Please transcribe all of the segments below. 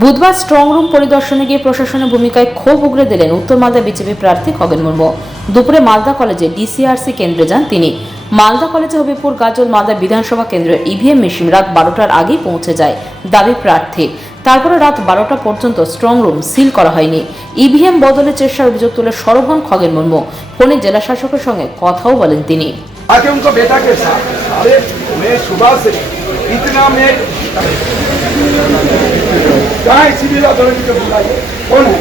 বুধবার strong room পরিদর্শনে গিয়ে প্রশাসনের ভূমিকায় ক্ষোভ উগরে দিলেন উত্তর মালদা বিজেপি প্রার্থী খগেন মুর্মু দুপুরে মালদা কলেজে ডিসিআরসি কেন্দ্রে যান তিনি মালদা কলেজে হবিপুর গাজল মালদা বিধানসভা কেন্দ্রের ইভিএম মেশিন রাত বারোটার আগেই পৌঁছে যায় দাবি প্রার্থীর তারপরে রাত বারোটা পর্যন্ত স্ট্রং রুম সিল করা হয়নি ইভিএম বদলের চেষ্টার অভিযোগ তুলে সরব হন খগেন মুর্মু ফোনে জেলা শাসকের সঙ্গে কথাও বলেন তিনি आके उनको बेटा के साथ अरे मैं सुबह से इतना मैं कहाँ है सिविल अथॉरिटी को बुलाइए। कौन है?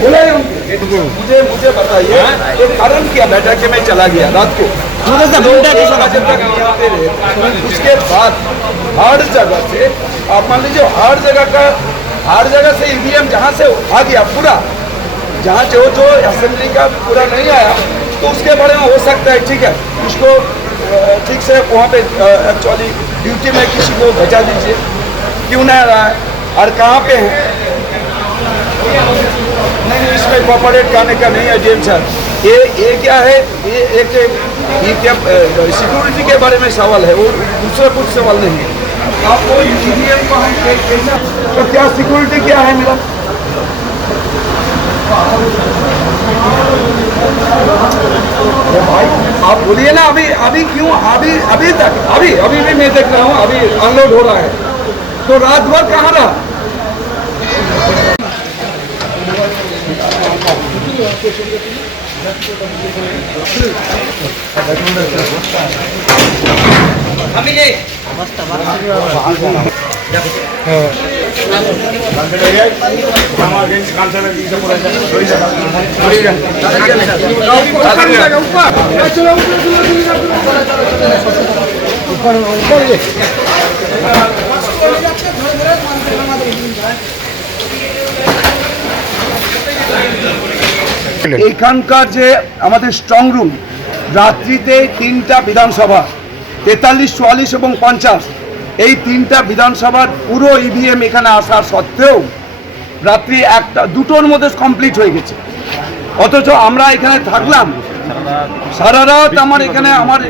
बुलाइए उनको मुझे मुझे बताइए। ये कारण क्या बेटा कि मैं चला गया रात को। उसके बाद हर जगह से आप मान लीजिए हर जगह का हर जगह से ईवीएम जहाँ से आ गया पूरा जहाँ जो जो असेंबली का पूरा नहीं आया तो उसके बारे में हो सकता है ठीक है? उसको ठीक से वहाँ पे एक्चुअली ड्यूटी में किसी को भेजा दीजिए। क्यों नहीं रहा है और कहाँ पे है? नहीं इसमें कॉपरेट करने का नहीं है डीएम सर। ये ये क्या है? ये एक सिक्योरिटी के बारे में सवाल है, वो दूसरा कुछ सवाल नहीं है। आपको हम तो क्या सिक्योरिटी क्या है मेरा? भाई, आप बोलिए ना, अभी अभी क्यों, अभी अभी तक, अभी अभी भी मैं देख रहा हूँ, अभी अनलोड हो रहा है। तो रात भर कहाँ रहा? এখানকার যে আমাদের স্ট্রং রুম রাত্রিতে তিনটা বিধানসভা তেতাল্লিশ চুয়াল্লিশ এবং পঞ্চাশ এই তিনটা বিধানসভার পুরো ইভিএম এখানে আসার সত্ত্বেও রাত্রি একটা দুটোর মধ্যে কমপ্লিট হয়ে গেছে। অথচ আমরা এখানে থাকলাম। সারা রাত আমার এখানে আমার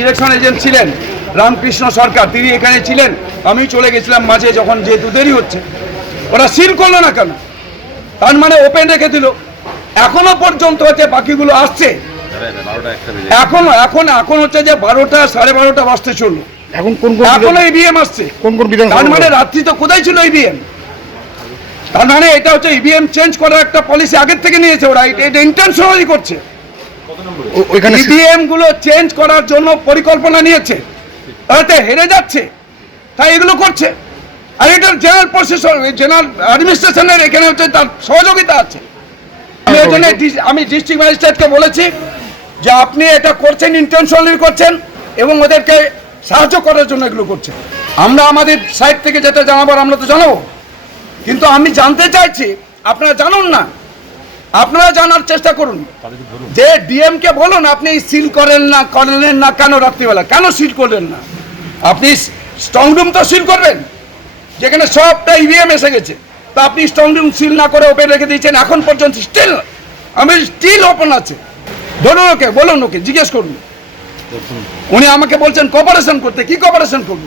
ইলেকশন এজেন্ট ছিলেন রামকৃষ্ণ সরকার তিনি এখানে ছিলেন। আমি চলে গেছিলাম মাঝে যখন যেহেতু দেরি হচ্ছে। ওরা সিল করল না কেন? তার মানে ওপেন রেখে দিল। এখনও পর্যন্ত হচ্ছে বাকিগুলো আসছে। এখনও এখন এখন হচ্ছে যে বারোটা সাড়ে বারোটা বাজতে চলল। এখন কোন কোন এখনও ইভিএম আসছে। কোন কোন তার মানে রাত্রি তো কোথায় ছিল ইভিএম তার মানে এটা হচ্ছে ইভিএম চেঞ্জ করার একটা পলিসি আগের থেকে নিয়েছে ওরা। এটা- ইন্টেনশনালি করছে। ওইখানে ইভিএমগুলো চেঞ্জ করার জন্য পরিকল্পনা নিয়েছে। তাতে হেরে যাচ্ছে। তাই এগুলো করছে। আর এটার জেনারেল প্রসেসর জেনারেল অ্যাডমিনিস্ট্রেশনের এখানে হচ্ছে তার সহযোগিতা আছে। আমি জন্য আমি ডিস্ট্রিক্ট ম্যাজিস্ট্রেটকে বলেছি যে আপনি এটা করছেন ইন্টেনশনালি করছেন এবং ওদেরকে সাহায্য করার জন্য এগুলো করছেন আমরা আমাদের সাইড থেকে যেটা জানাবার আমরা তো জানাব। কিন্তু আমি জানতে চাইছি আপনারা জানুন না। আপনারা জানার চেষ্টা করুন। যে ডিএম কে বলুন আপনি সিল করেন না করলেন না কেন রাত্রিবেলা? কেন সিল করলেন না? আপনি স্ট্রং রুম তো সিল করবেন। যেখানে সবটা ইভিএম এসে গেছে। তা আপনি স্ট্রং রুম সিল না করে ওপেন রেখে দিয়েছেন এখন পর্যন্ত স্টিল আমি স্টিল ওপেন আছে। ধরুন ওকে বলুন ওকে জিজ্ঞেস করুন। উনি আমাকে বলছেন কোঅপারেশন করতে। কি কোঅপারেশন করব?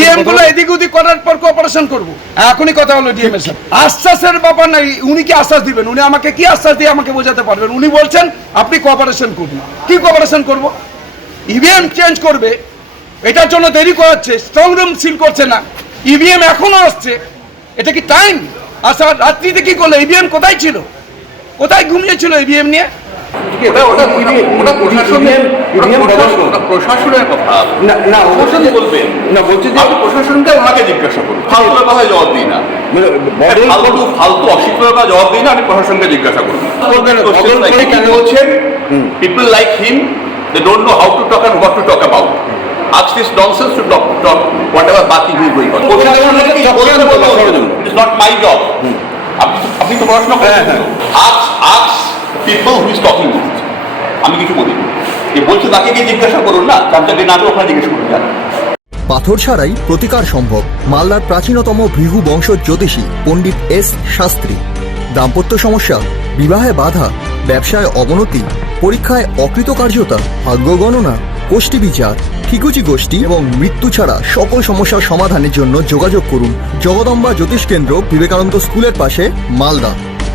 ডিএমগুলো এদিক ওদিক করার পর কোঅপারেশন করব। এখনই কথা হলো ডিএম এর সাথে। আশ্বাসের ব্যাপার নাই উনি কি আশ্বাস দিবেন? উনি আমাকে কি আশ্বাস দিয়ে আমাকে বোঝাতে পারবেন? উনি বলছেন আপনি কোঅপারেশন করুন। কি কোঅপারেশন করব? ইভিএম চেঞ্জ করবে। এটার জন্য দেরি করাচ্ছে স্ট্রং রুম সিল করছে না। ইভিএম এখনও আসছে। এটা কি টাইম আসার রাত্রিতে কি করল? ইভিএম কোথায় ছিল? কোথায় ঘুমিয়েছিল ইভিএম নিয়ে? প্রশাসনের কথা। না প্রশাসন বলবেন না বলছি যে প্রশাসনকে ওনাকে জিজ্ঞাসা করুন ফালতু কথায় জবাব দিই না। ফালতু ফালতু অশিক্ষতা জবাব দিই না আমি প্রশাসনকে জিজ্ঞাসা করুন কেন? বলছেন? People like him they don't know how to talk and what to talk about nonsense to talk talk whatever বাকি হুই going on it's not my job আপনি আপনি তো পড়াশোনা করেন আজ আজ পিপল হু ইজ টকিং আমি কিছু বলি যে বলছে তাকে গিয়ে জিজ্ঞাসা করুন না চাকরি না ওখানে জিজ্ঞেস করুন, যান। পাথর ছাড়াই প্রতিকার সম্ভব। মালদার প্রাচীনতম ভৃহু বংশ জ্যোতিষী পণ্ডিত এস শাস্ত্রী। দাম্পত্য সমস্যা, বিবাহে বাধা, ব্যবসায় অবনতি, পরীক্ষায় অকৃতকার্যতা, ভাগ্য গণনা, কোষ্ঠী বিচার, ঠিকুচি গোষ্ঠী এবং মৃত্যু ছাড়া সকল সমস্যার সমাধানের জন্য যোগাযোগ করুন জগদম্বা জ্যোতিষ কেন্দ্র বিবেকানন্দ স্কুলের পাশে, Malda.